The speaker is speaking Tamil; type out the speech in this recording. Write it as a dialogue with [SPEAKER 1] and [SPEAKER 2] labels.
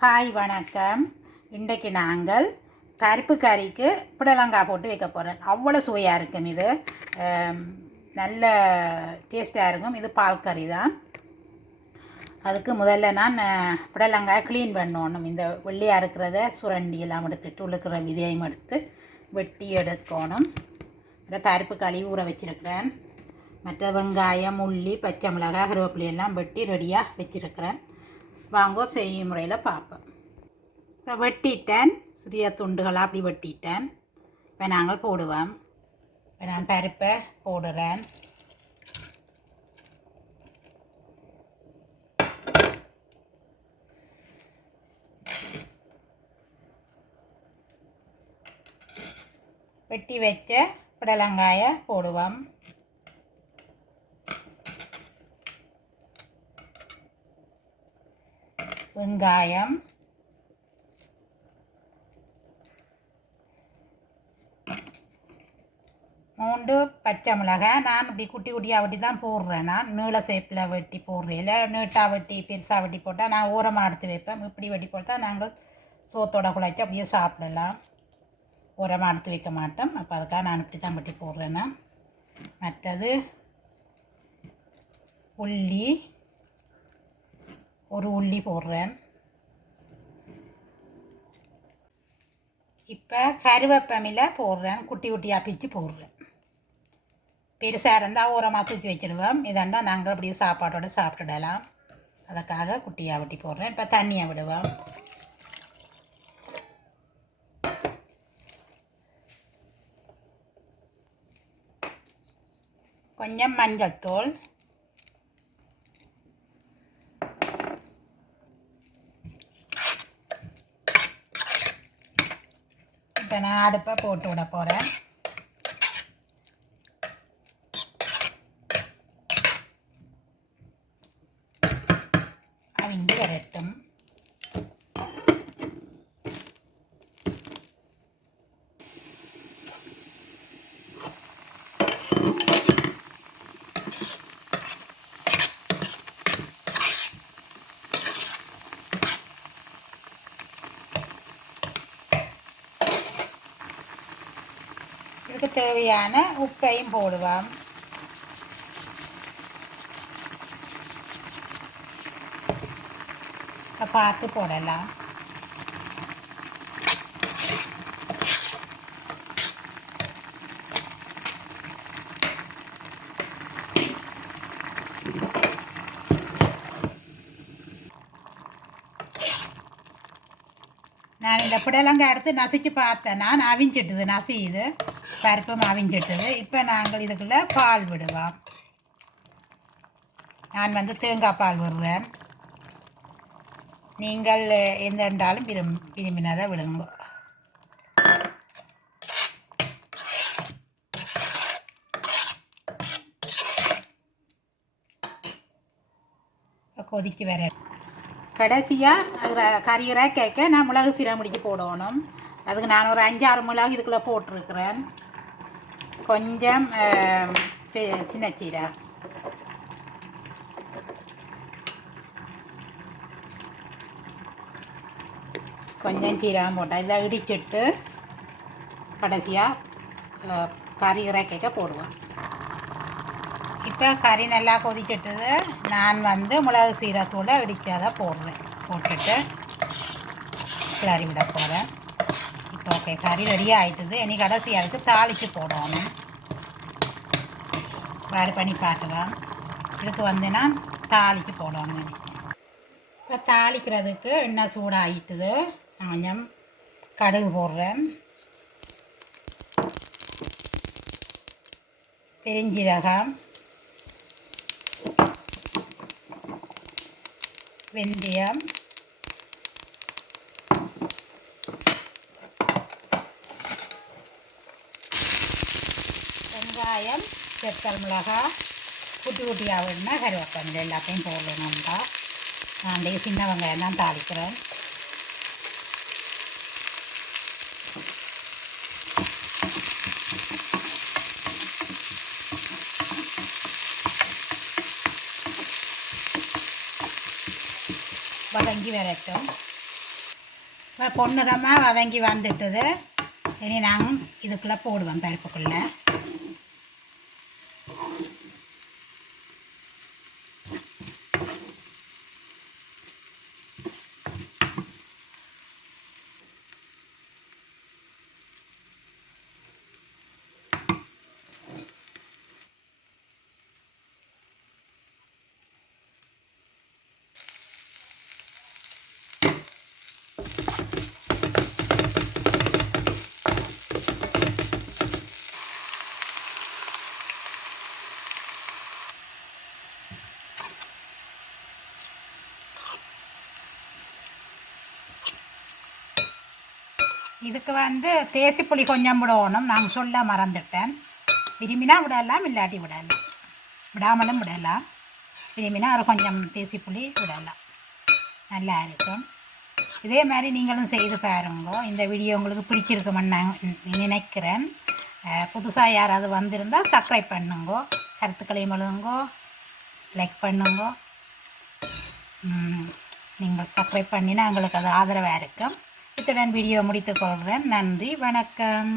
[SPEAKER 1] ஹாய் வணக்கம். இன்றைக்கு நாங்கள் பருப்பு கறிக்கு புடலங்காய் போட்டு வைக்க போகிறேன் அவ்வளோ சுவையாக இருக்கும் இது. நல்ல டேஸ்ட்டாக இருக்கும். இது பால் கறி தான். அதுக்கு முதல்ல நான் புடலங்காய் க்ளீன் பண்ணணும். இந்த வெள்ளையாக இருக்கிறத சுரண்டி எல்லாம் எடுத்துட்டு உழுக்கிற விதையும் எடுத்து வெட்டி எடுக்கணும். அப்புறம் பருப்பு களி ஊற வச்சுருக்கிறேன். மற்ற வெங்காயம் உள்ளி பச்சை மிளகாய் கருவேப்பிலையெல்லாம் வெட்டி ரெடியாக வச்சிருக்கிறேன். வாங்கோ செய்யும் முறையில் பார்ப்போம். இப்போ வெட்டிட்டேன். சிறிய துண்டுகளாக அப்படி வெட்டிட்டேன். இப்போ நாங்கள் போடுவோம். இப்போ நான் பருப்பை போடுறேன். வெட்டி வச்ச புடலங்காயை போடுவோம். வெங்காயம். மூண்டு பச்சை மிளகாய் நான் இப்படி குட்டி குட்டியாக வெட்டி தான் போடுறேன். நான் நீள சேப்பில் வெட்டி போடுறேன். இல்லை நீட்டாக வெட்டி பெருசாக வெட்டி போட்டால் நான் ஓரமாக எடுத்து வைப்பேன். இப்படி வெட்டி போட்டால் நாங்கள் சோத்தோட குழைச்சி அப்படியே சாப்பிடலாம். ஓரமாக எடுத்து வைக்க மாட்டோம். அப்போ அதுக்காக நான் இப்படி தான் வெட்டி போடுறேன்னா மற்றது உள்ளி. ஒரு உள்ளி போடுறேன் இப்போ கருவேப்பமில போடுறேன் குட்டி குட்டியாக பிச்சு போடுறேன் பெருசாக இருந்தால் ஓரமாக தூக்கி வச்சிடுவோம் இதாண்டா நாங்கள் அப்படியே சாப்பாட்டோடு சாப்பிட்டுடலாம் அதுக்காக குட்டியாக வெட்டி போடுறேன் இப்போ தண்ணியை விடுவோம் கொஞ்சம் மஞ்சள் தூள் இப்போ நான் அடுப்பை போட்டு விட போகிறேன் அவிஞ்சு வரட்டும். இதுக்கு தேவையான உப்பையும் போடுவோம். பார்த்து போடலாம். நான் இந்த புடலங்காய் எடுத்து நசுக்கி பார்த்தேன். நான் அவிஞ்சிட்டுது நசியுது. பருப்பும் அவிஞ்சிட்டுது இப்போ நாங்கள் இதுக்குள்ளே பால் விடுவோம். நான் வந்து தேங்காய் பால் விடுறேன். நீங்கள் எந்த என்றாலும் விரும் விரும்பினதை விடுங்க. கொதிக்கு வர. கடைசியாக கறி கேட்க நான் மிளகு சீரகம் போடணும். அதுக்கு நான் ஒரு அஞ்சாறு மிளகு இதுக்குள்ளே போட்டிருக்கிறேன். கொஞ்சம் சின்னச்சீரா. சின்ன கொஞ்சம் சீரகம் போட்டேன். இதை இடிச்சிட்டு கடைசியாக கறி இறக்க போடுவேன் இப்போ கறி நல்லா கொதிச்சிட்டது. நான் வந்து மிளகு சீரகத்தூளை இடிக்காத போடுறேன். போட்டுட்டு கிளறி விட போகிறேன் ஓகே கறி ரெடி ஆகிட்டுது இனி கடைசி அதுக்கு தாளித்து போடணும். பாடு பண்ணி காட்டுவேன் இதுக்கு வந்து நான் தாளித்து போடணும் இப்போ தாளிக்கிறதுக்கு எண்ணெய் சூடாகிட்டுது நான் கொஞ்சம் கடுகு போடுறேன். பெருஞ்சீரகம். வெந்தயம். வெங்காயம் செத்தல் மிளகாய் குட்டி குட்டியாக வேணும்னா கருவேப்பிலை எல்லாத்தையும் போடணும்டா நான் சின்ன வெங்காயம் தான் தாளிக்கிறேன். வதங்கி வரட்டும். இப்போ பொன்னிறமாக வதங்கி வந்துட்டுது. இனி நான் இதுக்குள்ளே போடுவோம் பருப்புக்குள்ளே. இதுக்கு வந்து தேசி புளி கொஞ்சம் விடணும். நான் சொல்ல மறந்துட்டேன். விரும்பினா விடலாம் இல்லாட்டி விடலாம். விடாமலும் விடலாம். விரும்பினா ஒரு கொஞ்சம் தேசி புளி விடலாம். நல்லா இருக்கும். இதே மாதிரி நீங்களும் செய்து பாருங்க. இந்த வீடியோ உங்களுக்கு பிடிச்சிருக்குமென்னு நான் நினைக்கிறேன். புதுசாக யாராவது வந்திருந்தால் சப்ஸ்கிரைப் பண்ணுங்க. கருத்துக்களையும் எழுதுங்கோ. லைக் பண்ணுங்க. நீங்கள் சப்ஸ்கிரைப் பண்ணினா எங்களுக்கு அது ஆதரவாக இருக்கும். இத்துடன் வீடியோ முடித்துக் கொள்கிறேன். நன்றி வணக்கம்.